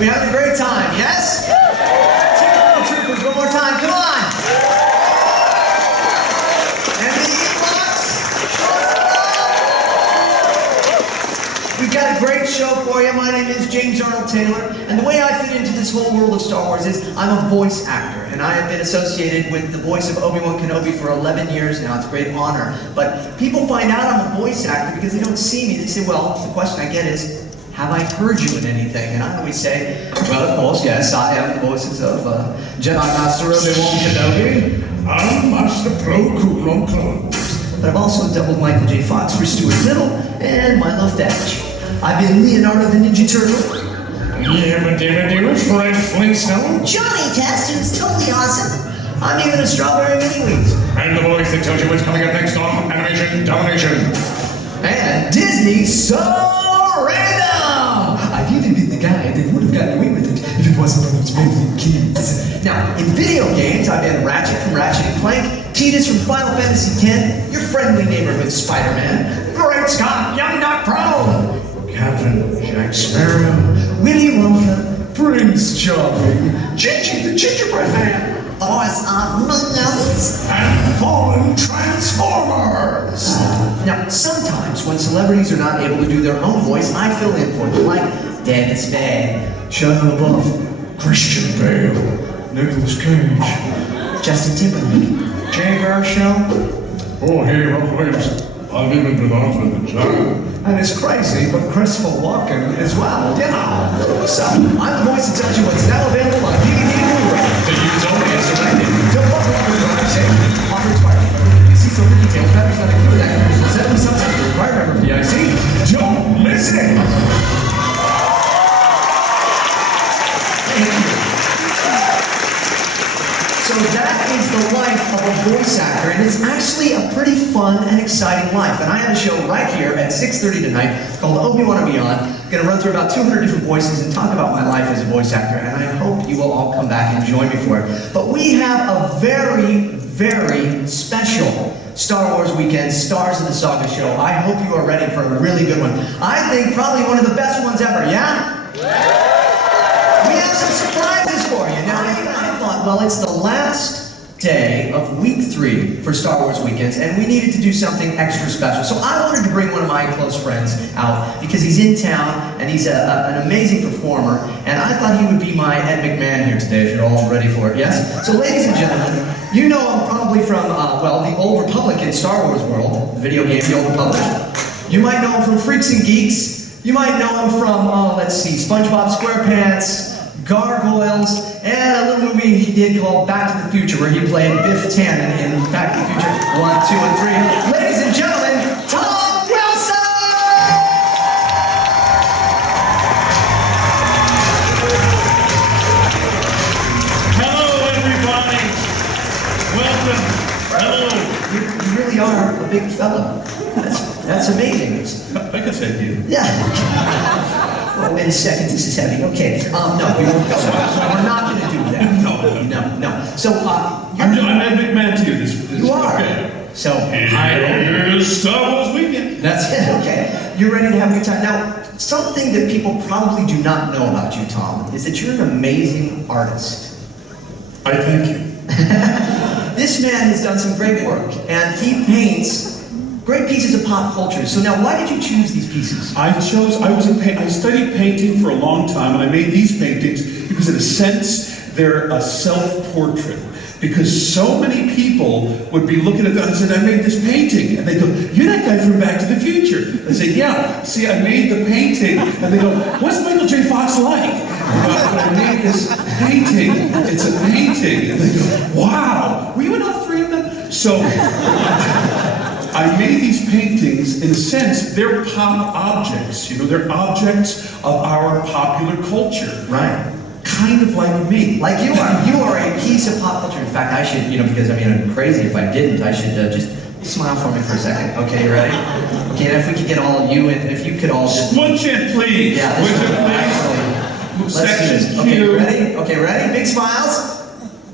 We having a great time, yes? Let's hear it for the troopers one more time, come on! And the E-Blocks! We've got a great show for you. My name is James Arnold Taylor, and the way I fit into this whole world of Star Wars is I'm a voice actor, and I have been associated with the voice of Obi-Wan Kenobi for 11 years now. It's a great honor. But people find out I'm a voice actor because they don't see me. They say, well, the question I get is, have I heard you in anything? And I always say, well, of course, yes, I am the voices of Jedi Master Obi-Wan Kenobi. I'm Master Plo Koon on Clone Wars. But I've also doubled Michael J. Fox for Stuart Little and my Love Dash. I've been Leonardo the Ninja Turtle. Yabba-dabba-dabba, Fred Flintstone. Johnny Test, who's totally awesome. I'm even a strawberry mini wheat. And the voice that tells you what's coming up next on Animation Domination. And Disney So Random! I've even been the guy that would have gotten away with it if it wasn't for those random kids. Now, in video games, I've been Ratchet from Ratchet and Clank, Tidus from Final Fantasy X, your friendly neighborhood Spider-Man, Great Scott, Young Doc Pro, Captain Jack Sparrow, Willy Wonka, Prince Charming, Gingy the Gingerbread Man, Voice of Minions, and Fallen Transformers. Now, sometimes when celebrities are not able to do their own voice, I fill in for them, like Dennis Bay, Shia LaBeouf, Christian Bale, Nicolas Cage, Justin Timberlake, Jerry Garcelle. Oh, hey, Robert Williams. I've even been on with the child. And it's crazy, but Christopher Walken as well, you know. So, I'm the voice that tells you what's now available on DVD and Blu-ray. To use only as directed. Don't walk around with drive safe. Offer expired. See some details. Batteries not included. Activation 70 subset. Required member of DIC. Don't miss it! Thank you. So that is the life of a voice actor, and it's actually a pretty fun and exciting life. And I have a show right here at 6:30 tonight called Obi-Wan and Beyond. Going to run through about 200 different voices and talk about my life as a voice actor, and I hope you will all come back and join me for it. But we have a very, very special Star Wars weekend, Stars of the Saga Show. I hope you are ready for a really good one. I think probably one of the best ones ever, yeah? We have some surprises for you. Now, I thought, well, it's the last day of week 3 for Star Wars weekends, and we needed to do something extra special. So I wanted to bring one of my close friends out because he's in town and he's an amazing performer, and I thought he would be my Ed McMahon here today, if you're all ready for it, yes? So ladies and gentlemen, you know him probably from, well, the Old Republic in Star Wars world, the video game, the Old Republic. You might know him from Freaks and Geeks. You might know him from, let's see, SpongeBob SquarePants, Gargoyles, and a little movie he did called Back to the Future, where he played Biff Tannen in Back to the Future 1, 2, and 3. Ladies and gentlemen, Tom Wilson! Hello, everybody. Welcome. Hello. You really are a big fella. That's amazing. I can say to you. Yeah. Oh, wait a second, this is heavy. Okay. No, we won't go. We're not going to do that. No. So, I'm Ed McMahon to you. This you are. Okay. So, Here's Star Wars weekend. that's it. Okay. You're ready to have a good time. Now, something that people probably do not know about you, Tom, is that you're an amazing artist. I thank you. This man has done some great work, and he paints great pieces of pop culture. So now, why did you choose these pieces? I studied painting for a long time, and I made these paintings because, in a sense, they're a self-portrait. Because so many people would be looking at that and said, I made this painting. And they go, you're that guy from Back to the Future. I say, yeah, see, I made the painting. And they go, what's Michael J. Fox like? But I made this painting. It's a painting. And they go, wow. Were you in all 3 of them? So I made these paintings, in a sense, they're pop objects. You know, they're objects of our popular culture. Right. Kind of like me. Like you are. You are a piece of pop culture. In fact, I should, because I'm crazy if I didn't, I should just smile for me for a second. Okay, you ready? Okay, and if we could get all of you, and if you could all just... Smooch it, please. Yeah, Smooch it, let's please. do this. Okay, ready? Okay, ready? Big smiles.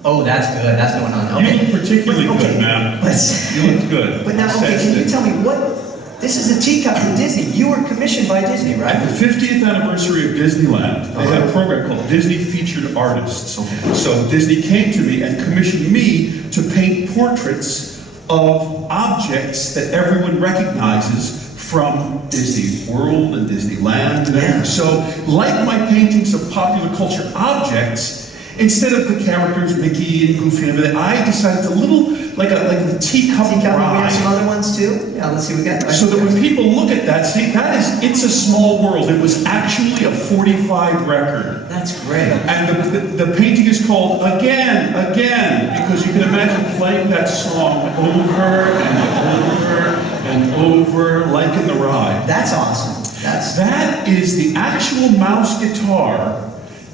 Oh, that's good. That's going on. Okay. You look particularly good, man. Let's... You look good. But now, okay, can you tell me what... this is a teacup from Disney. You were commissioned by Disney, right? At the 50th anniversary of Disneyland, they had a program called Disney Featured Artists. Okay. So Disney came to me and commissioned me to paint portraits of objects that everyone recognizes from Disney World and Disneyland and everything. Yeah. So, like my paintings of popular culture objects, instead of the characters, Mickey and Goofy and everything, I decided a little, like a teacup We have ride. some other ones too. Yeah, let's see what we got. So that when people look at that, see, It's a Small World. It was actually a 45 record. That's great. And the painting is called Again, because you can imagine playing that song over and over and over, like in the ride. That's awesome. That is the actual mouse guitar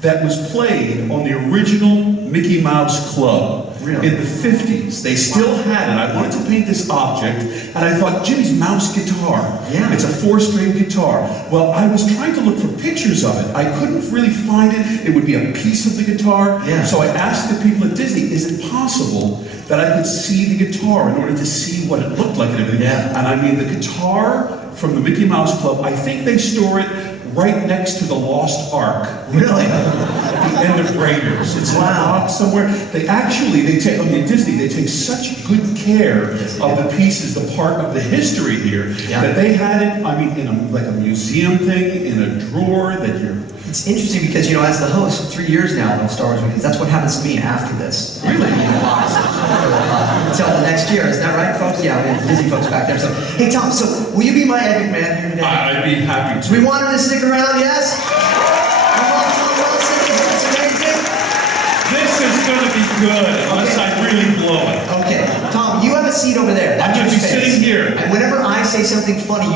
that was played on the original Mickey Mouse Club Really? in the 50s. They still had it. I wanted to paint this object, and I thought, Jimmy's mouse guitar. Yeah. It's a 4-string guitar. Well, I was trying to look for pictures of it. I couldn't really find it. It would be a piece of the guitar. Yeah. So I asked the people at Disney, is it possible that I could see the guitar in order to see what it looked like and everything? Yeah. And I mean, the guitar from the Mickey Mouse Club, I think they store it right next to the Lost Ark. Really? At the end of Raiders. It's in a Wow. box somewhere. They take, I mean, Disney, they take such good care Yes, they of do. the pieces, the part of the history here, Yeah. that they had it, I mean, in like a museum thing, in a drawer that you're... It's interesting because, you know, as the host for 3 years now of Star Wars Weekends, that's what happens to me after this. Really? Until the next year, isn't that right, folks? Yeah, we have Disney folks back there. So, hey, Tom, so will you be my epic man here today? I'd be happy to. We want him to stick around, yes? I want Tom Wilson, it's amazing. This is going to be good, unless I really blow it. Okay, Tom, you have a seat over there. That's I'm gonna your be space. sitting here. And whenever I say something funny,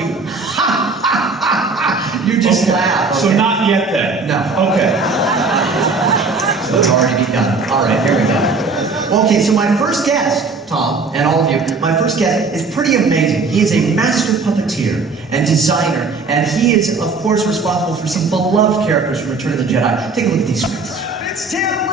you just Okay. laugh. So okay? not yet then? No. Okay. So it's already begun. All right, here we go. Well, okay, so my first guest, Tom, and all of you, my first guest is pretty amazing. He is a master puppeteer and designer, and he is, of course, responsible for some beloved characters from Return of the Jedi. Take a look at these screens. It's Tim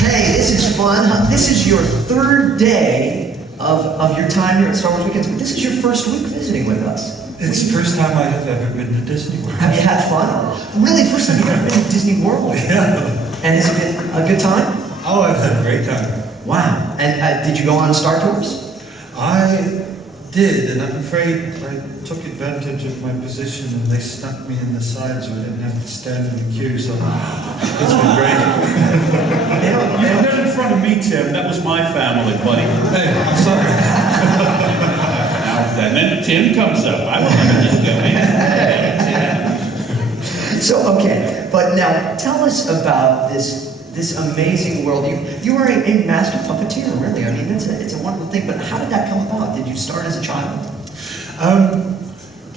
Hey, this is fun. This is your third day of your time here at Star Wars Weekends, but this is your first week visiting with us. It's the first time I have ever been to Disney World. Have you had fun? Really, first time you've ever been to Disney World? Yeah. And has it been a good time? Oh, I've had a great time. Wow. And did you go on Star Tours? I did, and I'm afraid I took advantage of my position and they stuck me in the side so I didn't have to stand in the queue, so it's been great. They don't, You put it in front of me, Tim. That was my family, buddy. Hey, I'm sorry. And then Tim comes up. I don't know what he's doing. Hey, So, okay, but now tell us about this amazing world. You are a master puppeteer, really. I mean, it's a wonderful thing, but how did that come about? Did you start as a child?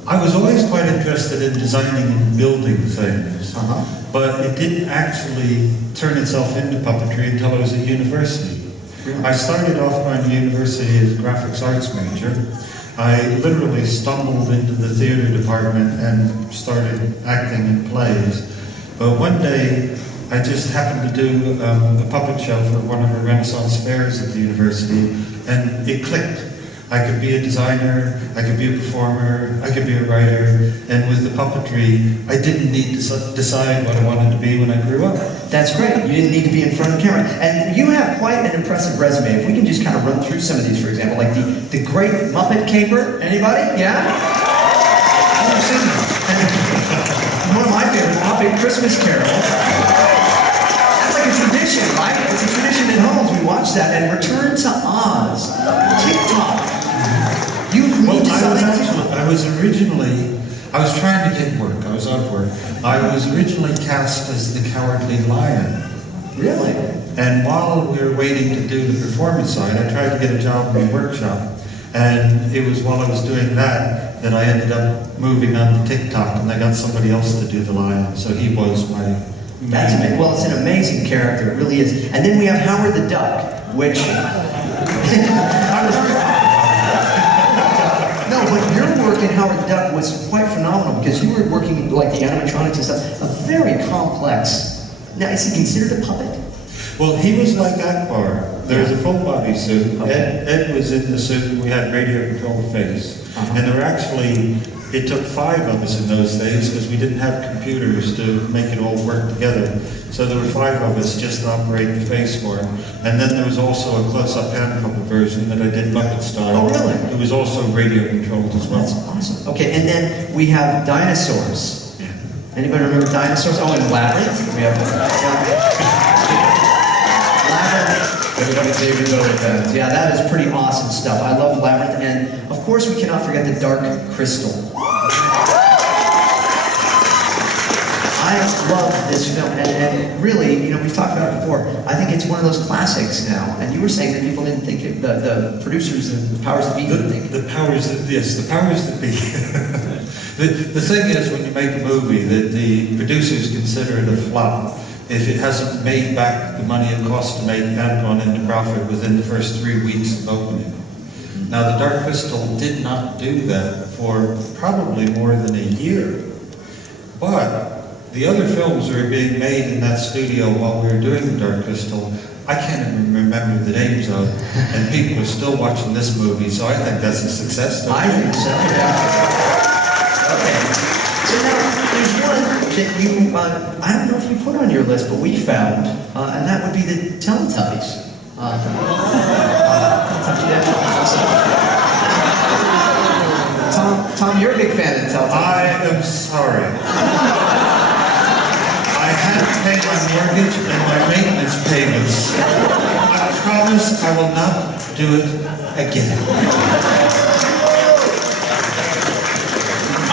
I was always quite interested in designing and building things, Uh-huh. but it didn't actually turn itself into puppetry until I was at university. Really? I started off going to university as a graphics arts major. I literally stumbled into the theater department and started acting in plays. But one day, I just happened to do a puppet show for one of the Renaissance fairs at the university, and it clicked. I could be a designer, I could be a performer, I could be a writer, and with the puppetry, I didn't need to decide what I wanted to be when I grew up. That's great. You didn't need to be in front of the camera. And you have quite an impressive resume. If we can just kind of run through some of these, for example, like the Great Muppet Caper. Anybody? Yeah? I've never seen that. And one of my favorites, Muppet Christmas Carol. That's like a tradition, right? It's a tradition in homes. We watch that. And Return to Oz. TikTok. You I was trying to get work, I was out of work. I was originally cast as the Cowardly Lion. Really? And while we were waiting to do the performance side, I tried to get a job in a workshop. And it was while I was doing that I ended up moving on to TikTok, and I got somebody else to do the lion. So he was my That's amazing. Well, it's an amazing character. It really is. And then we have Howard the Duck, which... No, but your work in Howard the Duck was quite phenomenal because you were working like the animatronics and stuff. A very complex. Now, is he considered a puppet? Well, he was like Akbar. There was a full body suit. Okay. Ed was in the suit, and we had radio controlled face. And there were actually, it took 5 of us in those days because we didn't have computers to make it all work together. So there were 5 of us just to operate the face for him. And then there was also a close-up hand puppet version that I did Muppet style. Oh, really? It was also radio controlled as well. That's awesome. Okay, and then we have dinosaurs. Anybody remember dinosaurs? Oh, and Labyrinth. We have Labyrinth. Everybody say we know with that. Yeah, that is pretty awesome stuff. I love Labyrinth, and of course we cannot forget the Dark Crystal. I love this film, and really, you know, we've talked about it before. I think it's one of those classics now. And you were saying that people didn't think it, the producers and the powers that be didn't think it. The powers that, yes, the powers that be. The thing is, when you make a movie, that the producers consider it a flop if it hasn't made back the money it cost to make and gone into profit within the first 3 weeks of opening. Now, the Dark Crystal did not do that for probably more than a year. But the other films that were being made in that studio while we were doing the Dark Crystal, I can't even remember the names of, and people are still watching this movie, so I think that's a success story. I think so, yeah. Okay. So now, there's one that you, I don't know if you put on your list, but we found, and that would be the Teletubbies. Tom, you're a big fan of Teletubbies. I am sorry. I had to pay my mortgage and my maintenance payments. I promise I will not do it again.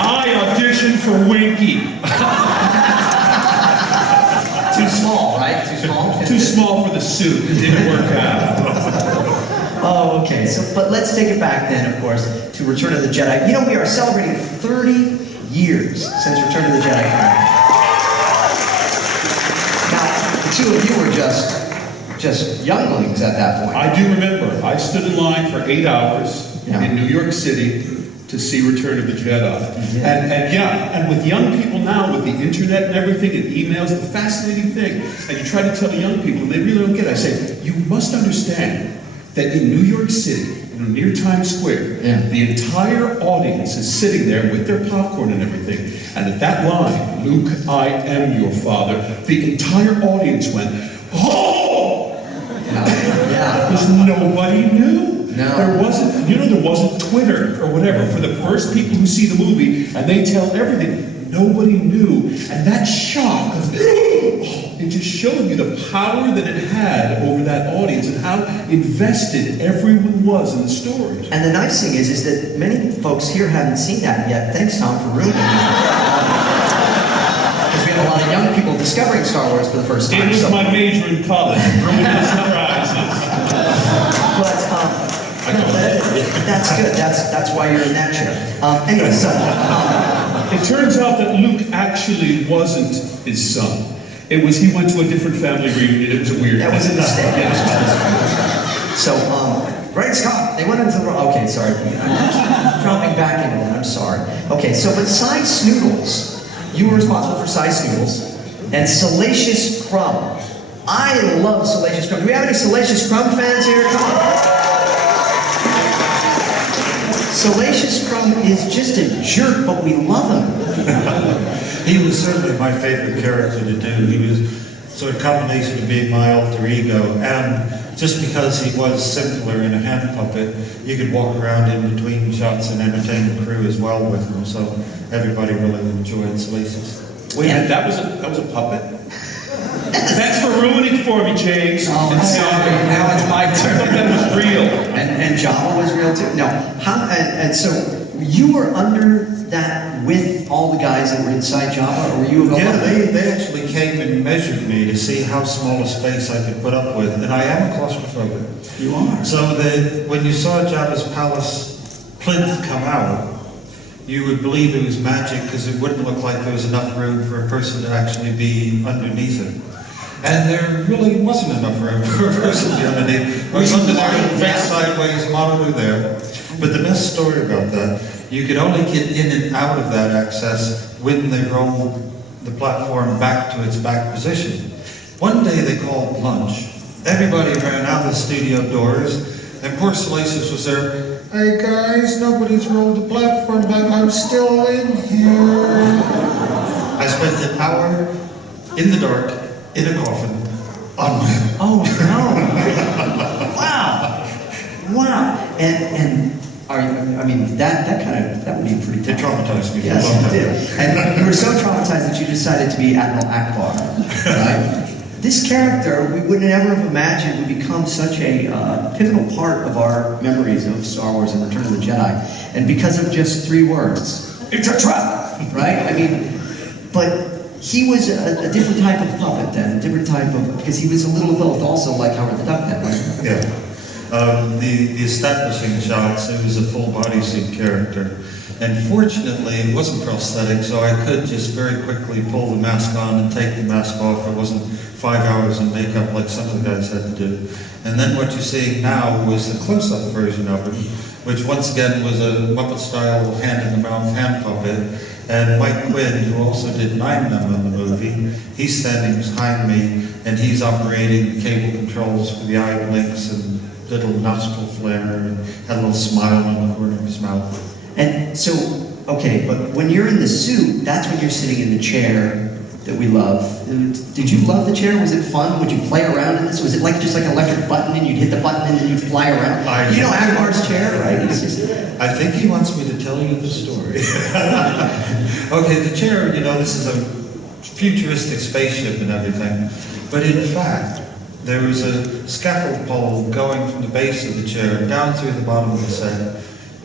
I auditioned for Winky. Too small, right? Too small? Too small for the suit. It didn't work out. Oh, okay. So, but let's take it back then, of course, to Return of the Jedi. You know, we are celebrating 30 years since Return of the Jedi came out. Now, the two of you were just younglings at that point. I do remember. I stood in line for 8 hours in New York City to see Return of the Jedi. And with young people now, with the internet and everything, and emails, the fascinating thing, and you try to tell young people, and they really don't get it. I say, you must understand that in New York City, near Times Square, the entire audience is sitting there with their popcorn and everything, and at that line, Luke, I am your father, the entire audience went, oh! Because nobody knew. No. There wasn't Twitter or whatever for the first people who see the movie and they tell everything. Nobody knew. And that shock of it just showed you the power that it had over that audience and how invested everyone was in the story. And the nice thing is that many folks here haven't seen that yet. Thanks, Tom, for ruining it. Because we have a lot of young people discovering Star Wars for the first time. It was my major in college. Ruining the surprises. But that's good. That's why you're in that chair. Anyway, so it turns out that Luke actually wasn't his son. It was he went to a different family reunion. It was a weird. that was a mistake. So, right, Scott, they went into the wrong. Okay, sorry. I keep dropping back into that. I'm sorry. Okay, so but Cy Snoodles, you were responsible for Cy Snoodles and Salacious Crumb. I love Salacious Crumb. Do we have any Salacious Crumb fans here? Come on. Salacious Crumb is just a jerk, but we love him. He was certainly my favorite character to do. He was sort of a combination of being my alter ego, and just because he was simpler in a hand puppet, you could walk around in between shots and entertain the crew as well with him. So everybody really enjoyed Salacious. Wait, that was a puppet? Thanks for ruining for me, James. Oh, I'm sorry. Now it's my I turn. thought that was real. And Java was real too. No, and so you were under that with all the guys that were inside Java, or were you? Yeah, they actually came and measured me to see how small a space I could put up with, and I am a claustrophobic. You are. So that when you saw Jabba's palace plinth come out, you would believe it was magic because it wouldn't look like there was enough room for a person to actually be underneath it. And there really wasn't enough room for a person to be underneath. I was under there, face sideways, monitor there. But the best story about that, you could only get in and out of that access when they rolled the platform back to its back position. One day they called lunch. Everybody ran out of the studio doors, and poor Salacious was there. Hey guys, nobody's rolled the platform back. I'm still in here. I spent an hour in the dark, in a coffin, on my own. Oh no! Wow! And I mean that would be pretty. It traumatized me. Yes, it did. And you were so traumatized that you decided to be Admiral Akbar, right? This character, we wouldn't ever have imagined would become such a pivotal part of our memories of Star Wars and Return of the Jedi. And because of just 3 words, it's a trap, right? I mean, but he was a different type of puppet then, a different type of, because he was a little both also like Howard the Duck then, right? Yeah. The establishing shots, it was a full bodysuit character. And fortunately, it wasn't prosthetic, so I could just very quickly pull the mask on and take the mask off. It wasn't 5 hours in makeup like some of the guys had to do. And then what you're seeing now was the close-up version of him, which once again was a Muppet-style hand-in-the-mouth hand puppet. And Mike Quinn, who also did 9 of them in the movie, he's standing behind me, and he's operating the cable controls for the eye blinks and little nostril flare, and had a little smile on the corner of his mouth. And so, okay, but when you're in the suit, that's when you're sitting in the chair that we love. Did you love the chair? Was it fun? Would you play around in this? Was it like just like an electric button and you'd hit the button and then you'd fly around? You know Akbar's chair, right? I think he wants me to tell you the story. Okay, the chair, you know, this is a futuristic spaceship and everything, but in fact, there was a scaffold pole going from the base of the chair down through the bottom of the set.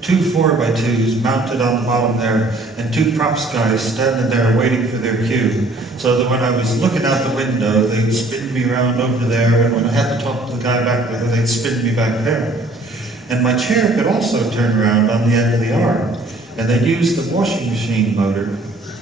2 4x2s mounted on the bottom there, and 2 props guys standing there waiting for their cue. So that when I was looking out the window, they'd spin me around over there, and when I had to talk to the guy back there, they'd spin me back there. And my chair could also turn around on the end of the arm, and they'd use the washing machine motor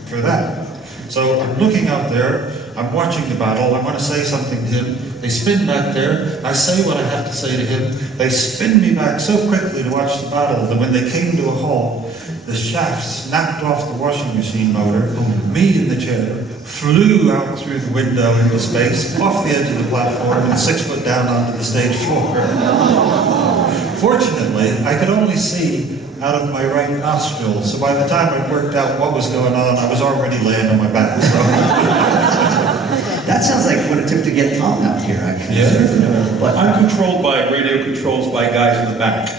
for that. So I'm looking out there, I'm watching the battle, I want to say something to him. They spin back there, I say what I have to say to him. They spin me back so quickly to watch the battle that when they came to a halt, the shaft snapped off the washing machine motor. Me in the chair flew out through the window into space, off the edge of the platform, and 6 foot down onto the stage floor. Fortunately, I could only see out of my right nostril, so by the time I'd worked out what was going on, I was already laying on my back. So. That sounds like what it took to get Tom out here, actually. Yeah. But I'm controlled by radio controls by guys in the back.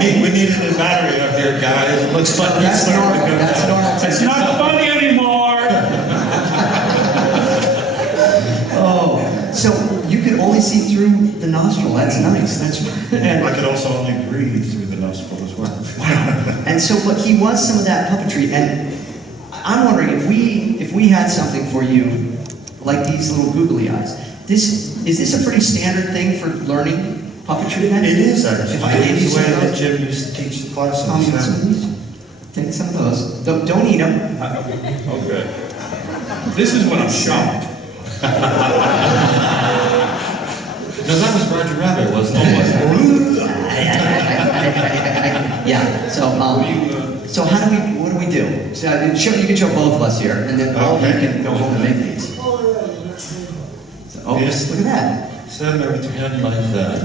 We needed a battery up here, guys. It looks like that's normal. That's normal. It's not funny anymore. Oh, so you could only see through the nostril. That's nice. That's. I could also only breathe through the nostril as well. Wow. And so, but he was some of that puppetry, and I'm wondering if we had something for you, like these little googly eyes. Is this a pretty standard thing for learning puppetry? Then? It is actually. If I gave you It's the way some of that those, Jim used to teach the class. Tom, you want some of these? Take some of those. Don't eat them. Okay. This is when I'm shocked. No, that was Roger Rabbit, wasn't it? Yeah. So how do we? What do we do? So you can show both of us here, and then all of you can go home and make these. So, Yes. look at that. Set everything like that.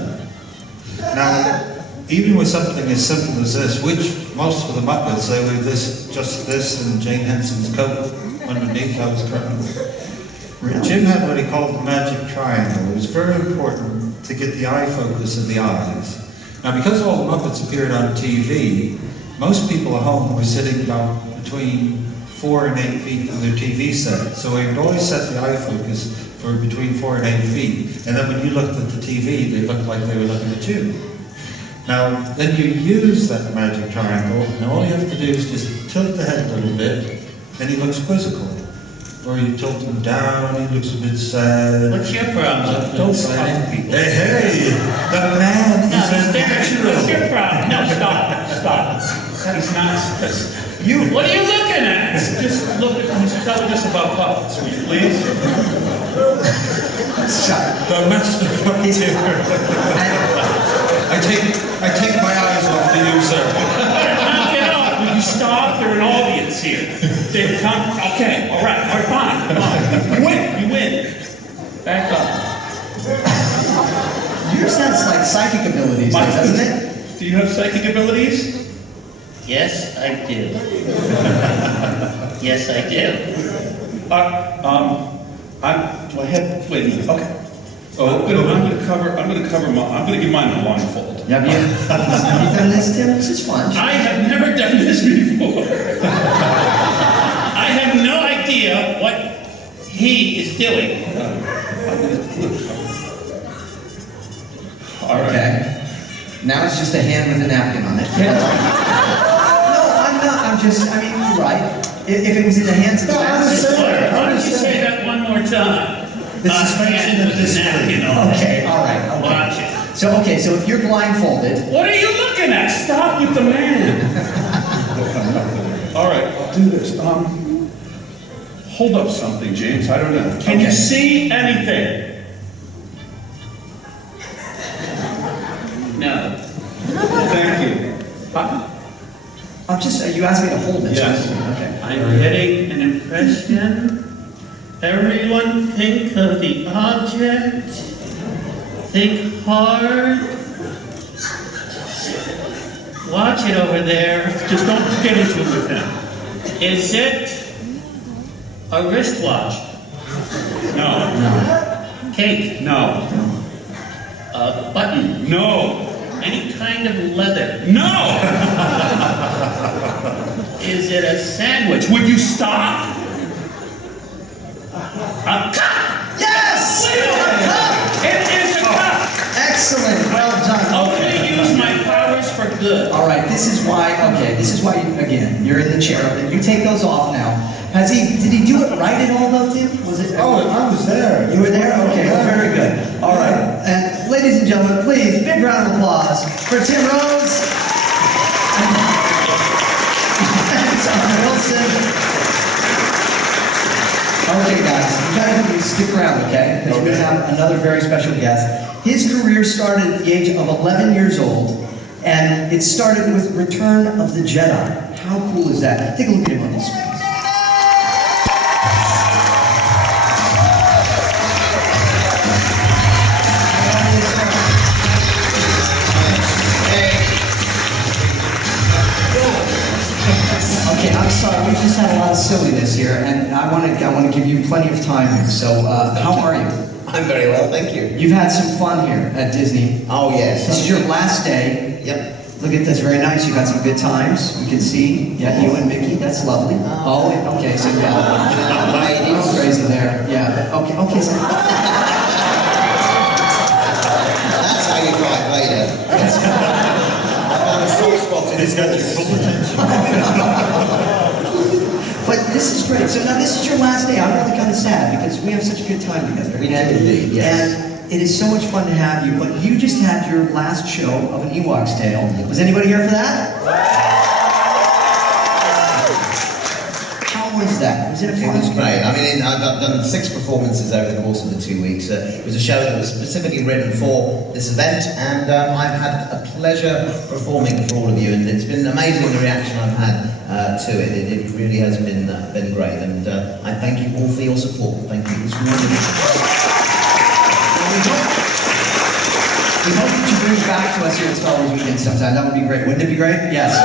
Now, even with something as simple as this, which most of the Muppets, they were just this, and Jane Henson's coat underneath, I was current. Jim had what he called the magic triangle. It was very important to get the eye focus of the eyes. Now, because all the Muppets appeared on TV, most people at home were sitting about between 4 and 8 feet from their TV set. So we would always set the eye focus for between 4 and 8 feet. And then when you looked at the TV, they looked like they were looking at you. Now, then you use that magic triangle, and all you have to do is just tilt the head a little bit, and he looks quizzical. Or you tilt him down, he looks a bit sad. What's your problem? Don't stop people. Hey, the man is a natural. What's your problem? No, stop. He's not. What are you looking at? Just look at. Tell us about puppets, will you please? The master puppeteer. I take my eyes off to you, sir. Knock it off. Will you stop? There's an audience here. David, come. Okay, all right, fine. Come on. You win. Back up. Yours has like psychic abilities, doesn't it? Do you have psychic abilities? Yes, I do. Yes, I do. Do I have? Wait a minute. Okay. Oh, I'm gonna give mine a blindfold. Have you done this, Tim? This is fun. I have never done this before. I have no idea what he is doing. All right. Okay. Now it's just a hand with a napkin on it. No, I'm not. I mean, you're right. If it was in the hands of the master. Why don't you say that one more time? The suspension of disbelief. Okay, all right. Okay. Watch it. So if you're blindfolded. What are you looking at? Stop with the man. All right, I'll do this. Hold up something, James. I don't know. Can you see anything? No. Thank you. You asked me to hold it. Yes. Okay. I'm getting an impression. Everyone think of the object. Think hard. Watch it over there. Just don't get into it with him. Is it a wristwatch? No. Cake? No. A button? No. Any kind of leather? No. Is it a sandwich? Would you stop? A cup! Yes! It is a cup! Excellent. Well done. I'm going to use my powers for good. All right. This is why you're in the chair. You take those off now. Did he do it right at all though, Tim? Was it? Oh, I was there. You were there? Okay, well, very good. All right. And ladies and gentlemen, please, big round of applause for Tim Rhodes and Tom Wilson. Okay, guys, you gotta stick around, okay? Because we have another very special guest. His career started at the age of 11 years old, and it started with Return of the Jedi. How cool is that? Take a look at him on the screen. Okay, I'm sorry, we've just had a lot of silliness here, and I want to give you plenty of time here. So, how are you? I'm very well, thank you. You've had some fun here at Disney. Oh, yes. This is your last day. Yep. Look at this, very nice. You've had some good times. We can see, yeah, you and Mickey. That's lovely. Oh, okay, so yeah, Ladies. crazy there. Yeah. Okay, so. That's how you fight Vader. I found a sore spot in his It's got your full attention. But this is great. So now this is your last day. I'm really kind of sad because we have such a good time together. We did indeed, yes. And it is so much fun to have you, but you just had your last show of An Ewok's Tale. Was anybody here for that? How was that? Was it a It fun? was great. I mean, I've done 6 performances over the course of the 2 weeks. It was a show that was specifically written for this event, and I've had a pleasure performing for all of you, and it's been amazing the reaction I've had to it. It really has been great, and I thank you all for your support. Thank you. It's wonderful. We hope that you bring it back to us here at Star Wars Weekend sometime. That would be great. Wouldn't it be great? Yes.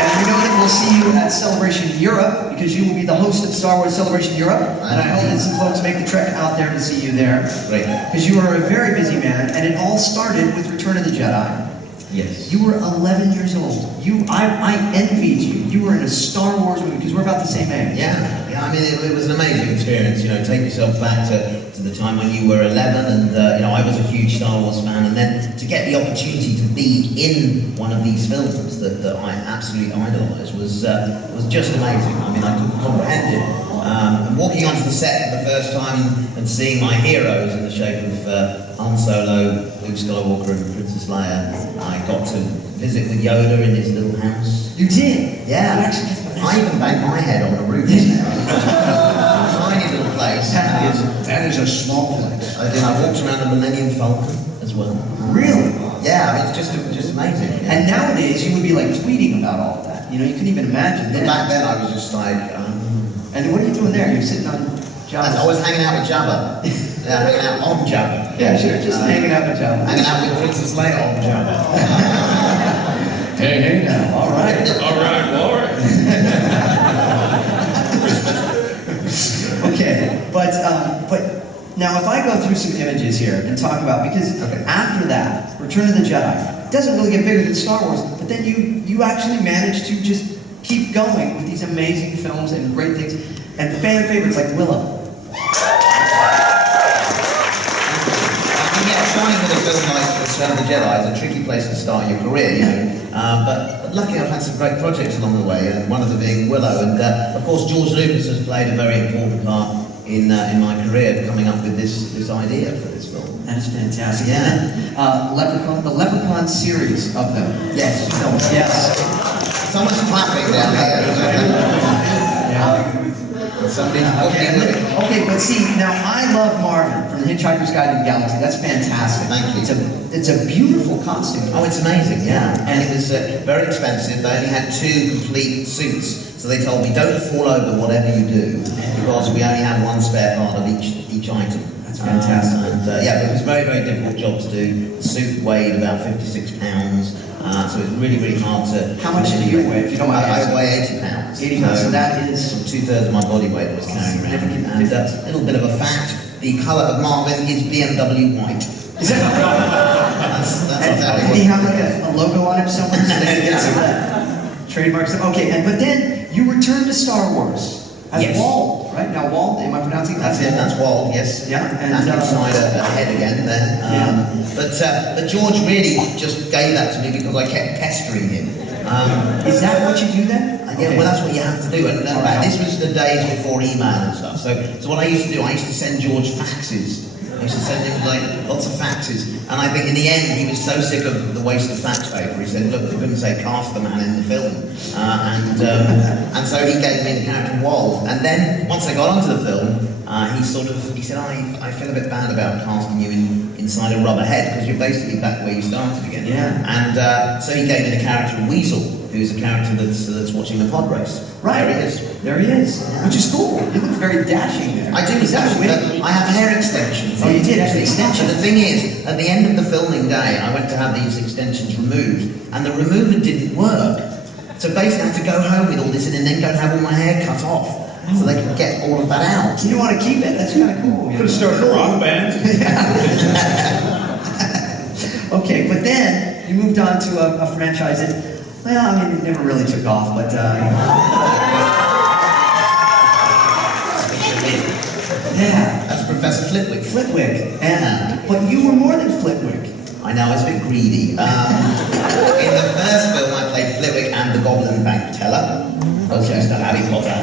And we know that we'll see you at Celebration Europe because you will be the host of Star Wars Celebration Europe. And I hope that some folks make the trek out there to see you there. Great. Because you are a very busy man, and it all started with Return of the Jedi. Yes. You were 11 years old. I envied you. You were in a Star Wars movie because we're about the same age. Yeah, I mean, it was an amazing experience, you know, take yourself back to the time when you were 11 and, you know, I was a huge Star Wars fan, and then to get the opportunity to be in one of these films that I absolutely idolised was just amazing. I mean, I couldn't comprehend it. And walking onto the set for the first time and seeing my heroes in the shape of Han Solo, Luke Skywalker and Princess Leia, I got to visit with Yoda in his little house. You did? Yeah. I even banged my head on the roof now. Tiny little place. That is a small place. I did. I walked around the Millennium Falcon as well. Really? Yeah, I mean, it's just amazing. Yeah. And nowadays, you would be like tweeting about all of that. You know, you couldn't even imagine. But back then I was just like, And what are you doing there? You're sitting on Jabba. I was hanging out with Jabba. Yeah, hanging out on Jabba. Yeah, sure, just hanging out with Jabba. Hanging out with Princess Leia on Jabba. Hey now. All right. All right, Warwick. Okay, but now if I go through some images here and talk about, because after that, Return of the Jedi, it doesn't really get bigger than Star Wars, but then you actually managed to just keep going with these amazing films and great things, and fan favorites like Willow. Yeah, starting with a film like Return of the Jedi is a tricky place to start your career, you know. But luckily I've had some great projects along the way, and one of them being Willow. And of course George Lucas has played a very important part in my career, coming up with this idea for this film. That is fantastic. Yeah. Leprechaun, the Leprechaun series of them. Yes. Yes. Someone's clapping down there. Somebody's looking with it. Okay, but see, now I love Marvin from The Hitchhiker's Guide to the Galaxy. That's fantastic. Thank you. It's a beautiful costume. Oh, it's amazing, yeah. And it was very expensive. They only had 2 complete suits. So they told me, don't fall over whatever you do, because we only had 1 spare part of each item. That's fantastic. Yeah, but it was a very, very difficult job to do. The suit weighed about 56 pounds. So it's really, really hard to... How much do you weigh, if you don't mind I asking? weigh 80 pounds. 80 pounds, so that is... 2/3 of my body weight I was carrying around. And a little bit of a fact, the colour of Marvin is BMW white. Is that... That's exactly Did he have like a logo on him somewhere so they could get some of that trademark stuff? Okay, but then you returned to Star Wars as Yes. Wald, right? Now Wald, am I pronouncing that? That's it, that's Wald, yes. Yeah, and, inside ahead again there. But George really just gave that to me because I kept pestering him. Is that what you do then? Yeah, well, that's what you have to do. And this was the days before email and stuff. So what I used to do, I used to send George faxes. I used to send him like lots of faxes. And I think in the end, he was so sick of the waste of fax paper, he said, look, for goodness sake, cast the man in the film. And so he gave me the character Wald. And then, once I got onto the film, he said, I feel a bit bad about casting you inside a rubber head, because you're basically back where you started again. Yeah. And so he gave me the character Weasel, who's a character that's watching the pod race. Right. There he is. There he is, which is cool. You look very dashing there. I do, Is that actually, weird? I have hair extensions. Oh, you did have extensions. The thing is, at the end of the filming day, I went to have these extensions removed, and the remover didn't work. So basically I had to go home with all this and then go and have all my hair cut off, so they could get all of that out. You want to keep it? That's kind of cool. Could have started a rock band. Okay, but then you moved on to a franchise that, well, I mean, it never really took off, but yeah, That's Professor Flitwick. Flitwick. But you were more than Flitwick. I know, I was a bit greedy. In the first film, I played Flitwick and the Goblin Bank Teller. Also, stuff Harry Potter.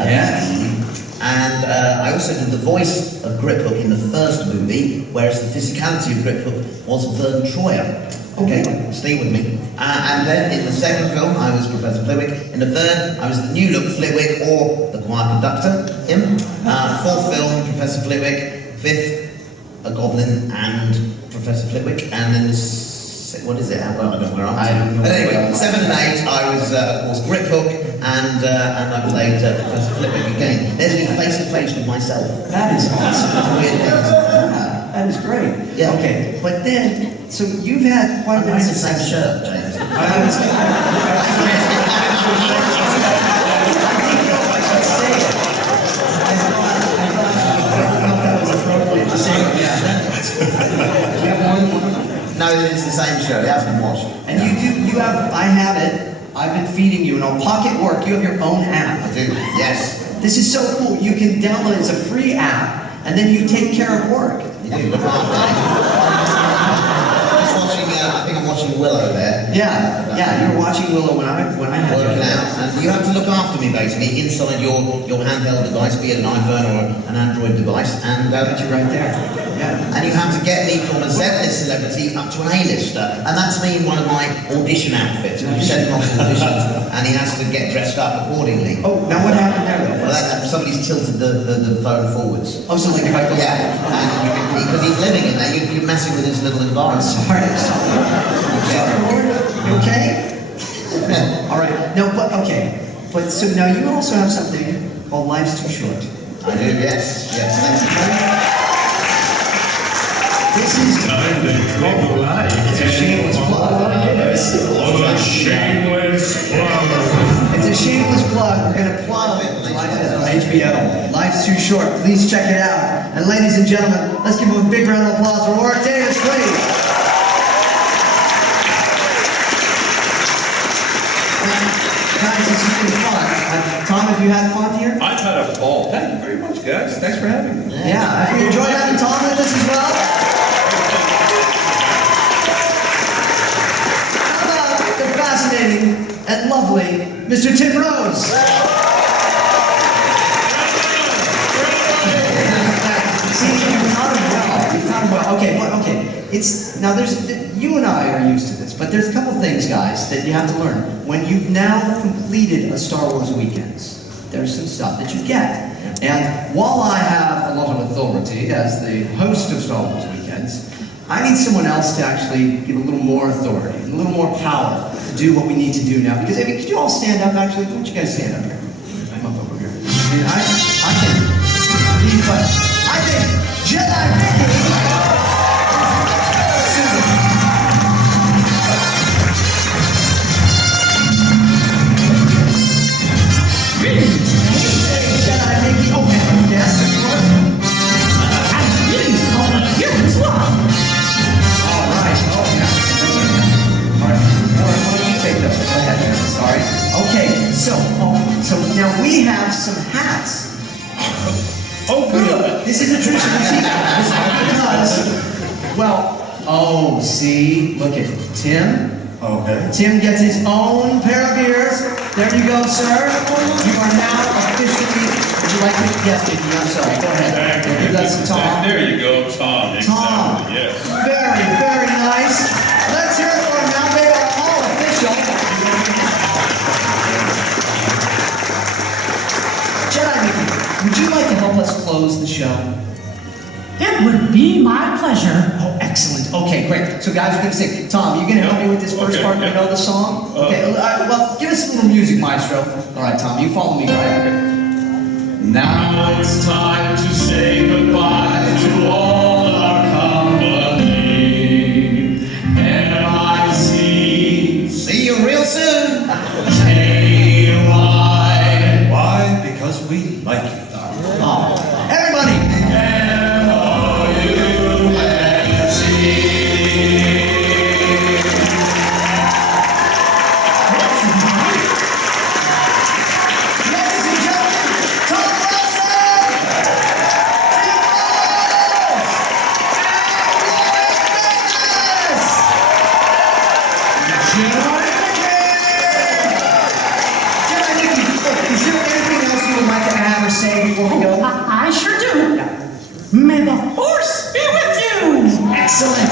And I also did the voice of Griphook in the first movie, whereas the physicality of Griphook was Vern Troyer. Okay, stay with me. And then in the second film, I was Professor Flitwick. In the third, I was the new look Flitwick, or the choir conductor, him. Fourth film, Professor Flitwick. Fifth, a goblin and Professor Flitwick. And then what is it? Well, I don't know where I'm at. But anyway, 7 and 8, I was, of course, Griphook, and I played Professor Flitwick again. There's me face to face with myself. That is awesome. It's a weird thing. Yeah, that is great. Yeah. Okay, but then, so you've had quite a I'm bit of wearing the same success. shirt, James. I was No, it's the same show. It hasn't been watched. And you have, I have it. I've been feeding you, and on Pocket Work, you have your own app. I do. Yes. This is so cool. You can download it. It's a free app, and then you take care of work. You do. Look after me. Just watching. I think I'm watching Willow there. Yeah, you were watching Willow when I had Working you. out, and you have to look after me basically inside your handheld device, be it an iPhone or an Android device, and But you're right there. Yeah. and you have to get me from a Z-list celebrity up to an A-lister, and that's me in one of my audition outfits. You send him off to auditions, and he has to get dressed up accordingly. Oh, now what happened there though? Well, that's somebody's tilted the phone forwards. Oh, so like if I go... Yeah, and because he's living in there, you're messing with his little environment. Sorry. You okay? All right. No, but okay. But so now you also have something called Life's Too Short. I do, yes. Thank you. This is Time to live a life. it's a shameless plug. What a shameless plug. It's a shameless plug. We're gonna plug it. Life is on HBO. Life's Too Short. Please check it out. And ladies and gentlemen, let's give him a big round of applause for Warwick Davis, please. Guys, this has been fun. Tom, have you had fun here? I've had a ball. Thank you very much, guys. Thanks for having me. Yeah. Have you enjoyed having Tom with us as well? How about the fascinating and lovely Mr. Tim Rose? See, you've taught him well. You've taught him well. Okay, but okay. It's now you and I are used to this, but there's a couple things, guys, that you have to learn. When you've now completed a Star Wars weekends, there's some stuff that you get. And while I have a lot of authority as the host of Star Wars weekends, I need someone else to actually give a little more authority, and a little more power to do what we need to do now. Because, I mean, could you all stand up, actually? Why don't you guys stand up here? I'm up over here. I mean, I can leave, but I think Jedi Mickey. Jedi Mickey. Oh, and yes, of course. All right. Oh, yeah. All right. Why don't you take those? Go ahead. Sorry. Okay. So now we have some hats. Oh, good. This is a tradition. You see, this is because, well, oh, see, look at Tim. Okay. Tim gets his own pair of ears. There you go, sir. You are now officially. Would you like to? Yes, Mickey. I'm sorry. Go ahead. That's Tom. There you go, Tom. Tom. Exactly, yes. Very, very nice. Let's hear it for him now. They are all official. Jedi Mickey, would you like to help us close the show? It would be my pleasure. Oh, excellent. Okay, great. So, guys, we're going to sing. Tom, you going to help me with this first Okay, part? You yeah. know the song? Okay, well, give us a little music, maestro. All right, Tom, you follow me, right? Now it's time to say goodbye to all our company. M-I-C. See you real soon. K-Y. Why? Because we like you. Oh, everybody. Ladies and gentlemen, Tom Wilson! Tim Rose! And Warwick Davis! Jedi Mickey! Look, is there anything else you would like to add or say before we go? I sure do. May the Force be with you. Excellent!